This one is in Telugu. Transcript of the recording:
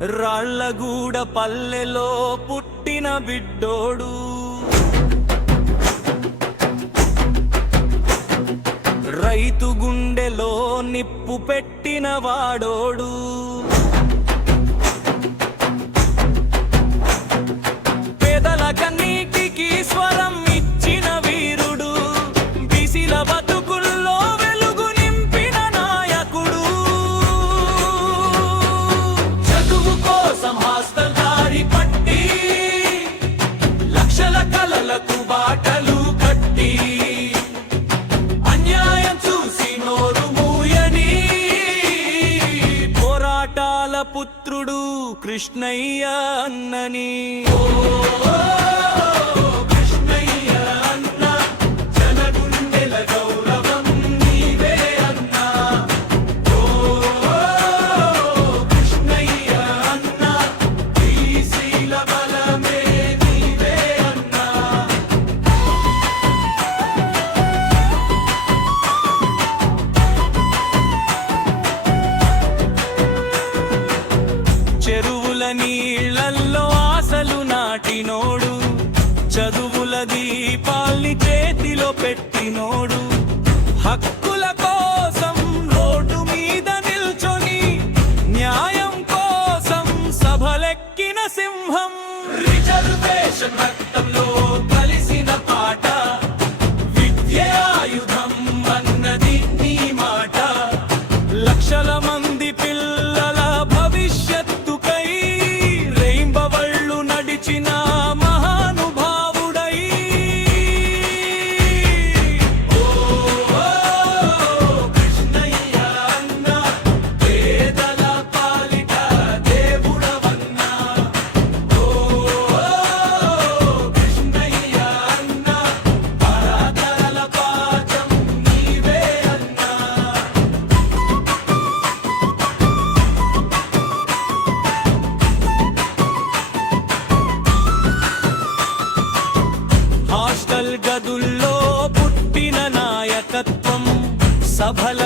రాళ్లగూడ పల్లెలో పుట్టిన బిడ్డోడు, రైతు గుండెలో నిప్పు పెట్టిన వాడోడు, పేదల కన్నీటికి స్వరం ఇచ్చిన వీరుడు, బీసీల బతుకుల్లో వెలుగు నింపిన నాయకుడు. చదువు కోసం హాస్టల్ దారి పట్టి లక్షల కలలకు బాటలు కట్టి అన్యాయం చూసి నోరు మూయని పోరాటాల పుత్రుడు కృష్ణయ్య అన్నని. చెరువుల నీళ్లల్లో ఆశలు నాటినోడు, చదువుల దీపాల్ని చేతిలో పెట్టినోడు, హక్కుల కోసం రోడ్డు మీద నిల్చొని న్యాయం కోసం సభలెక్కిన సింహం. రిజర్వేషన్ రక్తంలో కలిసిన పాట, విద్యే ఆయుధం అన్నది నీ మాట. లక్షల మంది పిల్లల భవిష్యత్తుకై రేయింబవళ్ళు నడిచిన మహానుభావుడై. కృష్ణయ్య అన్న పేదల పాలిట దేవుడవన్నా. కృష్ణయ్య అన్న పరాతరల పాఠం నీవే అన్నా. హాస్టల్ గదుల్లో పుట్టిన నాయకత్వం, సభల